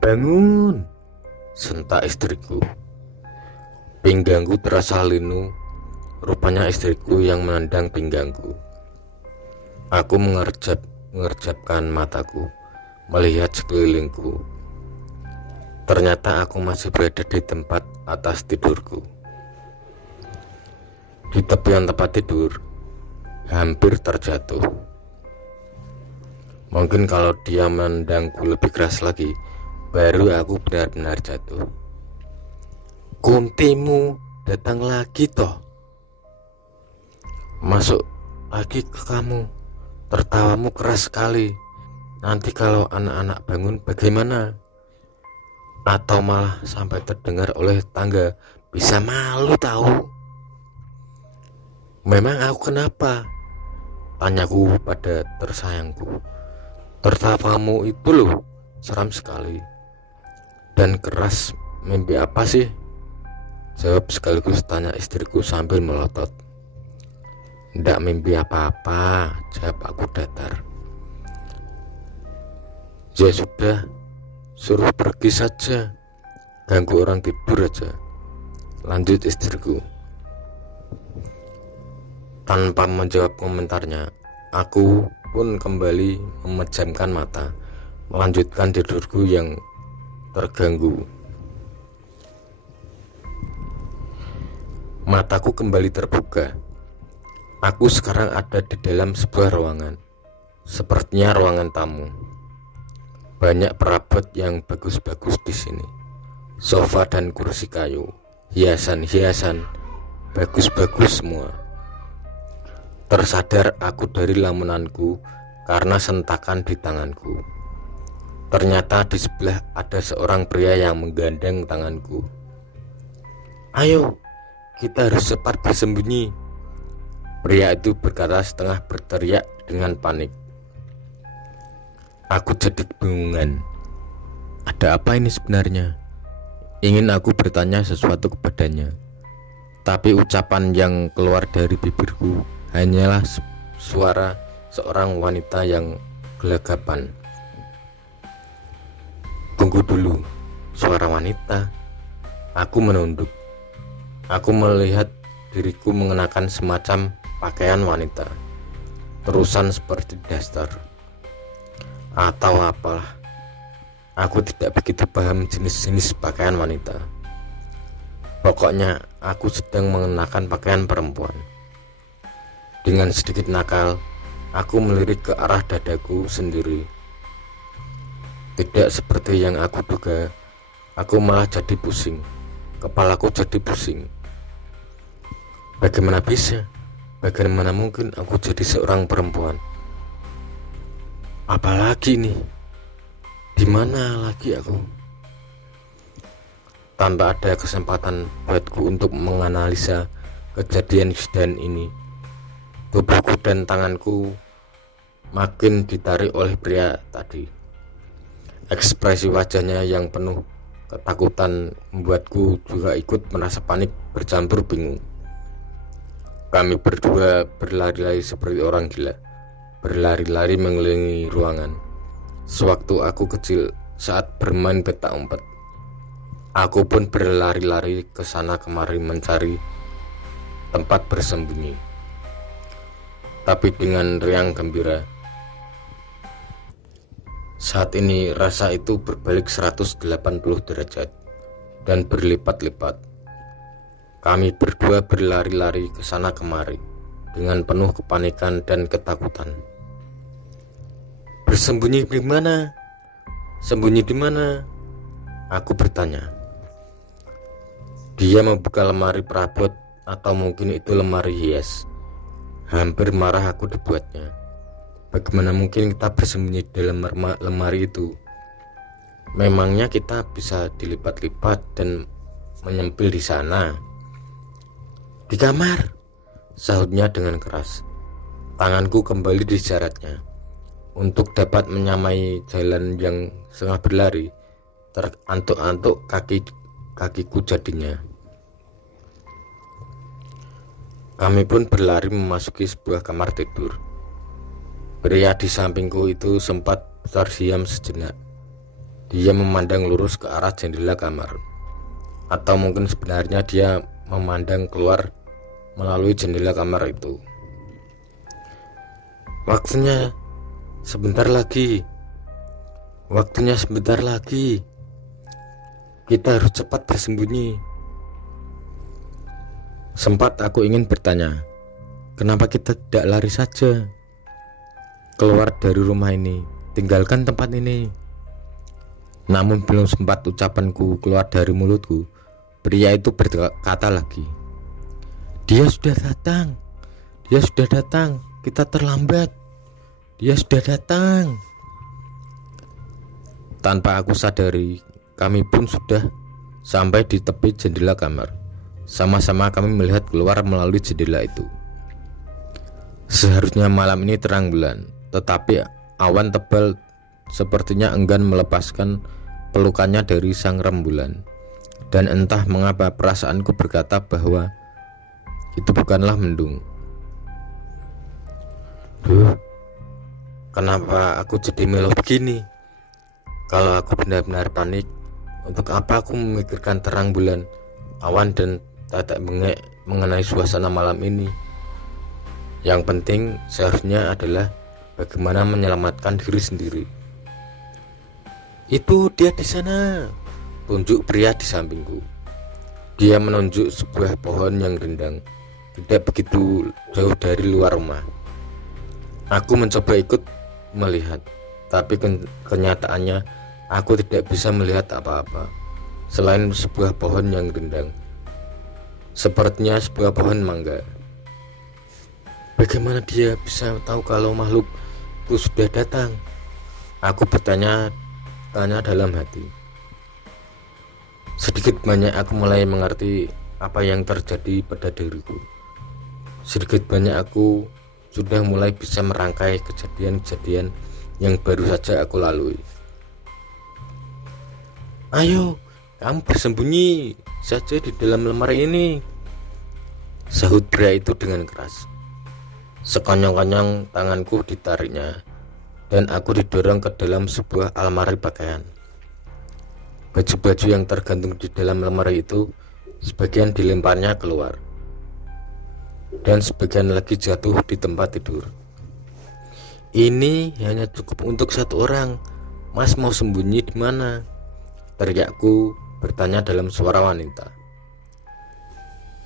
Bangun, sentak istriku. Pinggangku terasa linu. Rupanya istriku yang menendang pinggangku. Aku mengerjapkan mataku, melihat sekelilingku. Ternyata aku masih berada di tempat atas tidurku. Di tepian tempat tidur, hampir terjatuh. Mungkin kalau dia menendangku lebih keras lagi, baru aku benar-benar jatuh. Kuntimu datang lagi toh. Masuk lagi ke kamu. Tertawamu keras sekali. Nanti kalau anak-anak bangun bagaimana? Atau malah sampai terdengar oleh tangga. Bisa malu tahu. Memang aku kenapa? Tanyaku pada tersayangku. Tertawamu itu loh seram sekali dan keras. Mimpi apa sih? Jawab sekaligus tanya istriku sambil melotot. Ndak mimpi apa-apa, jawab aku datar. Ya sudah, suruh pergi saja, ganggu orang tidur aja, lanjut istriku. Tanpa menjawab komentarnya, aku pun kembali memejamkan mata, melanjutkan tidurku yang terganggu. Mataku kembali terbuka. Aku sekarang ada di dalam sebuah ruangan, sepertinya ruangan tamu. Banyak perabot yang bagus-bagus di sini. Sofa dan kursi kayu, hiasan-hiasan, bagus-bagus semua. Tersadar aku dari lamunanku karena sentakan di tanganku. Ternyata di sebelah ada seorang pria yang menggandeng tanganku. Ayo, kita harus cepat bersembunyi. Pria itu berkata setengah berteriak dengan panik. Aku jadi kebingungan. Ada apa ini sebenarnya? Ingin aku bertanya sesuatu kepadanya, tapi ucapan yang keluar dari bibirku hanyalah suara seorang wanita yang gelagapan. Tunggu dulu, suara wanita. Aku menunduk. Aku melihat diriku mengenakan semacam pakaian wanita, terusan seperti daster atau apalah. Aku tidak begitu paham jenis-jenis pakaian wanita. Pokoknya aku sedang mengenakan pakaian perempuan. Dengan sedikit nakal, aku melirik ke arah dadaku sendiri. Tidak seperti yang aku duga, aku malah jadi pusing. Kepalaku jadi pusing. Bagaimana bisa? Bagaimana mungkin aku jadi seorang perempuan? Apalagi nih? Di mana lagi aku? Tanpa ada kesempatan buatku untuk menganalisa kejadian ini, tubuhku dan tanganku makin ditarik oleh pria tadi. Ekspresi wajahnya yang penuh ketakutan membuatku juga ikut merasa panik bercampur bingung. Kami berdua berlari-lari seperti orang gila, berlari-lari mengelilingi ruangan. Sewaktu aku kecil saat bermain petak umpet, aku pun berlari-lari ke sana kemari mencari tempat bersembunyi. Tapi dengan riang gembira. Saat ini rasa itu berbalik 180 derajat dan berlipat-lipat. Kami berdua berlari-lari ke sana kemari dengan penuh kepanikan dan ketakutan. Bersembunyi di mana? Sembunyi di mana? Aku bertanya. Dia membuka lemari perabot atau mungkin itu lemari hias. Hampir marah aku dibuatnya. Bagaimana mungkin kita bersembunyi dalam lemari itu? Memangnya kita bisa dilipat-lipat dan menyempil di sana? Di kamar, sahutnya dengan keras. Tanganku kembali disyaratnya untuk dapat menyamai jalan yang setengah berlari. Terantuk-antuk kakiku jadinya. Kami pun berlari memasuki sebuah kamar tidur. Pria di sampingku itu sempat terdiam sejenak. Dia memandang lurus ke arah jendela kamar, atau mungkin sebenarnya dia memandang keluar melalui jendela kamar itu. Waktunya sebentar lagi. Waktunya sebentar lagi. Kita harus cepat bersembunyi. Sempat aku ingin bertanya, kenapa kita tidak lari saja? Keluar dari rumah ini, tinggalkan tempat ini. Namun belum sempat ucapanku keluar dari mulutku, pria itu berkata lagi, Dia sudah datang, kita terlambat. Dia sudah datang. Tanpa aku sadari, kami pun sudah sampai di tepi jendela kamar. Sama-sama kami melihat keluar melalui jendela itu. Seharusnya malam ini terang bulan, tetapi awan tebal sepertinya enggan melepaskan pelukannya dari sang rembulan. Dan entah mengapa perasaanku berkata bahwa itu bukanlah mendung. Kenapa aku jadi melo begini? Kalau aku benar-benar panik, untuk apa aku memikirkan terang bulan, awan dan tetek bengek mengenai suasana malam ini? Yang penting seharusnya adalah bagaimana menyelamatkan diri sendiri. Itu dia di sana, tunjuk pria di sampingku. Dia menunjuk sebuah pohon yang rindang, tidak begitu jauh dari luar rumah. Aku mencoba ikut melihat, tapi kenyataannya aku tidak bisa melihat apa-apa selain sebuah pohon yang rindang, sepertinya sebuah pohon mangga. Bagaimana dia bisa tahu kalau makhluk itu sudah datang? Aku bertanya-tanya dalam hati. Sedikit banyak aku mulai mengerti apa yang terjadi pada diriku. Sedikit banyak aku sudah mulai bisa merangkai kejadian-kejadian yang baru saja aku lalui. Ayo, kamu bersembunyi saja di dalam lemari ini, sahut pria itu dengan keras. Sekonyong-konyong tanganku ditariknya, dan aku didorong ke dalam sebuah almari pakaian. Baju-baju yang tergantung di dalam lemari itu sebagian dilemparnya keluar, dan sebagian lagi jatuh di tempat tidur. Ini hanya cukup untuk satu orang. Mas mau sembunyi di mana? Teriakku bertanya dalam suara wanita.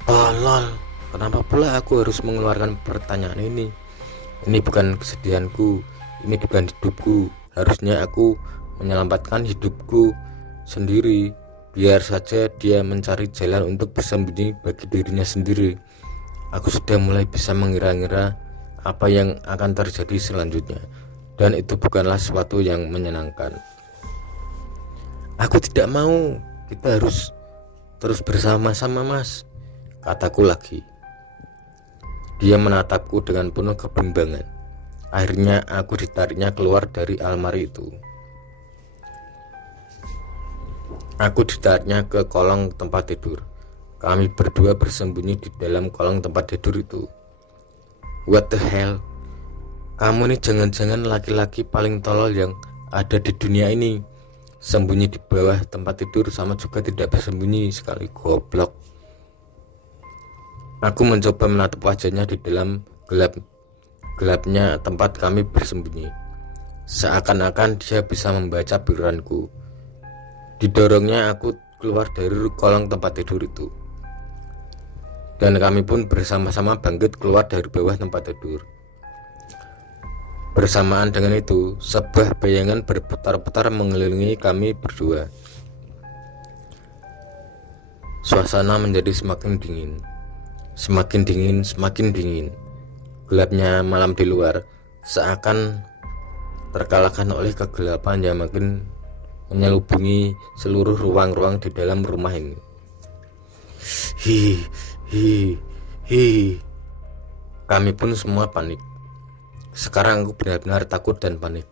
Tolol, kenapa pula aku harus mengeluarkan pertanyaan ini? Ini bukan kesedihanku, ini bukan hidupku. Harusnya aku menyelamatkan hidupku sendiri. Biar saja dia mencari jalan untuk bersembunyi bagi dirinya sendiri. Aku sudah mulai bisa mengira-ngira apa yang akan terjadi selanjutnya, dan itu bukanlah sesuatu yang menyenangkan. Aku tidak mau, kita harus terus bersama-sama, Mas, kataku lagi. Dia menatapku dengan penuh kebimbangan. Akhirnya aku ditariknya keluar dari almari itu. Aku ditariknya ke kolong tempat tidur. Kami berdua bersembunyi di dalam kolong tempat tidur itu. What the hell? Kamu ini jangan-jangan laki-laki paling tolol yang ada di dunia ini. Sembunyi di bawah tempat tidur sama juga tidak bersembunyi sekali, goblok. Aku mencoba menatap wajahnya di dalam gelapnya tempat kami bersembunyi. Seakan-akan dia bisa membaca pikiranku. Didorongnya aku keluar dari kolong tempat tidur itu, dan kami pun bersama-sama bangkit keluar dari bawah tempat tidur. Bersamaan dengan itu, sebuah bayangan berputar-putar mengelilingi kami berdua. Suasana menjadi semakin dingin, semakin dingin. Gelapnya malam di luar seakan terkalahkan oleh kegelapan yang makin menyelubungi seluruh ruang-ruang di dalam rumah ini. Kami pun semua panik. Sekarang aku benar-benar takut dan panik.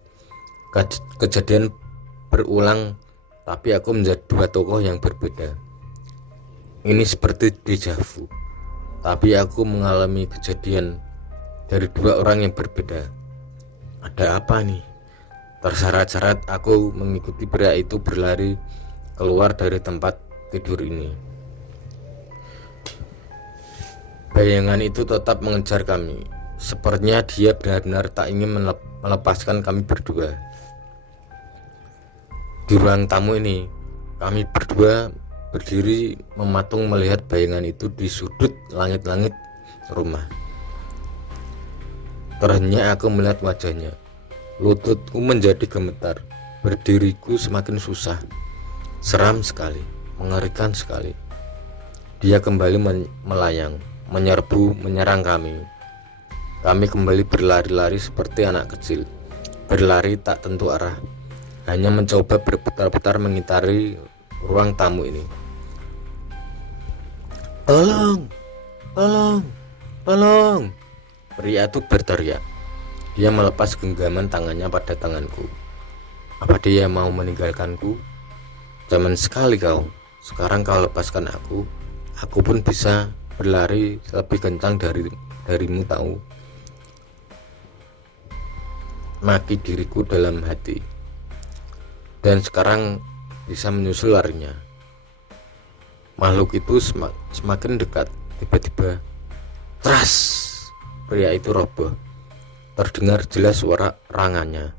Kejadian berulang, tapi aku menjadi dua tokoh yang berbeda. Ini seperti deja vu, tapi aku mengalami kejadian dari dua orang yang berbeda. Ada apa nih? Terseret-seret aku mengikuti pria itu berlari keluar dari tempat tidur ini. Bayangan itu tetap mengejar kami. Sepertinya dia benar-benar tak ingin melepaskan kami berdua. Di ruang tamu ini, kami berdua berdiri mematung melihat bayangan itu di sudut langit-langit rumah. Terhenyak aku melihat wajahnya. Lututku menjadi gemetar. Berdiriku semakin susah. Seram sekali, mengerikan sekali. Dia kembali melayang, menyerbu, menyerang kami. Kami kembali berlari-lari seperti anak kecil. Berlari tak tentu arah. Hanya mencoba berputar-putar mengitari ruang tamu ini. Tolong, tolong, tolong. Pria itu berteriak. Dia melepas genggaman tangannya pada tanganku. Apa dia mau meninggalkanku? Zaman sekali kau. Sekarang kau lepaskan aku pun bisa berlari lebih kencang darimu tahu. Maki diriku dalam hati. Dan sekarang bisa menyusul larinya. Makhluk itu semakin dekat. Tiba-tiba tras, pria itu roboh. Terdengar jelas suara rangannya,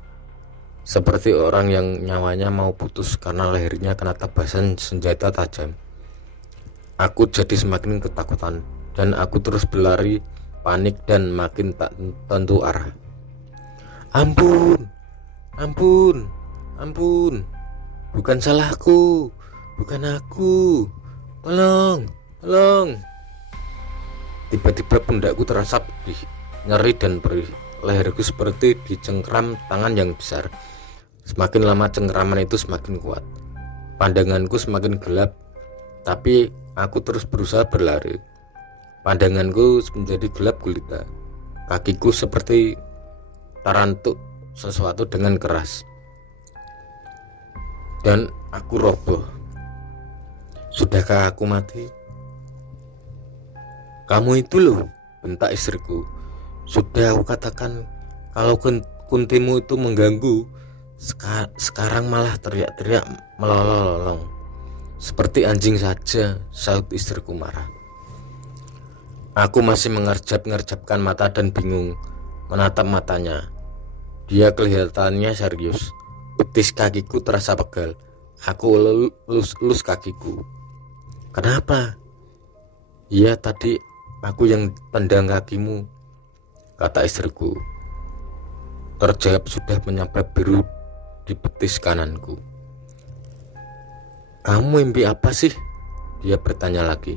seperti orang yang nyawanya mau putus karena lehernya kena tebasan senjata tajam. Aku jadi semakin ketakutan dan aku terus berlari panik dan makin tak tentu arah. Ampun, ampun, ampun, bukan salahku, bukan aku, tolong, tolong. Tiba-tiba pundakku terasa pedih, nyeri dan perih. Leherku seperti dicengkram tangan yang besar. Semakin lama cengkraman itu semakin kuat. Pandanganku semakin gelap, tapi aku terus berusaha berlari. Pandanganku menjadi gelap gulita. Kakiku seperti tarantuk sesuatu dengan keras. Dan aku roboh. Sudahkah aku mati? Kamu itu loh, bentak istriku. Sudah aku katakan kalau kuntimu itu mengganggu. Sekarang malah teriak-teriak melolong-lolong seperti anjing saja, sahut istriku marah. Aku masih mengerjap-ngerjapkan mata dan bingung menatap matanya. Dia kelihatannya serius. Betis kakiku terasa pegal. Aku elus kakiku. Kenapa? Iya, tadi aku yang tendang kakimu, kata istriku. Terjawab sudah menyambar biru di betis kananku. Kamu mimpi apa sih? Dia bertanya lagi.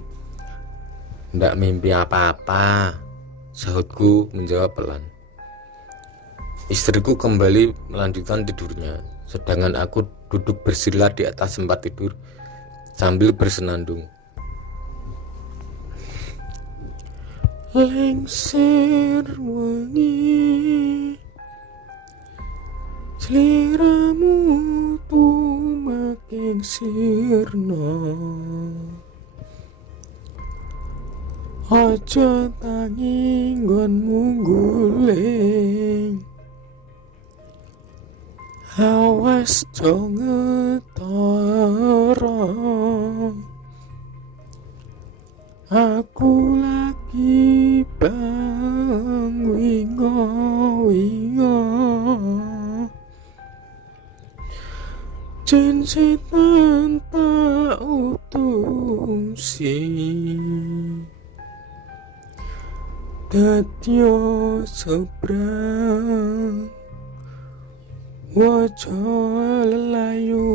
Ndak mimpi apa-apa, sahutku menjawab pelan. Istriku kembali melanjutkan tidurnya, sedangkan aku duduk bersila di atas tempat tidur sambil bersenandung. Lengser wengi, sliramu tumaking sirna, aja tangi nggonmu guling, awas jo ngetara. Aku lagi bang wingo jen setan tak utusi dadya sebrang waja lelayu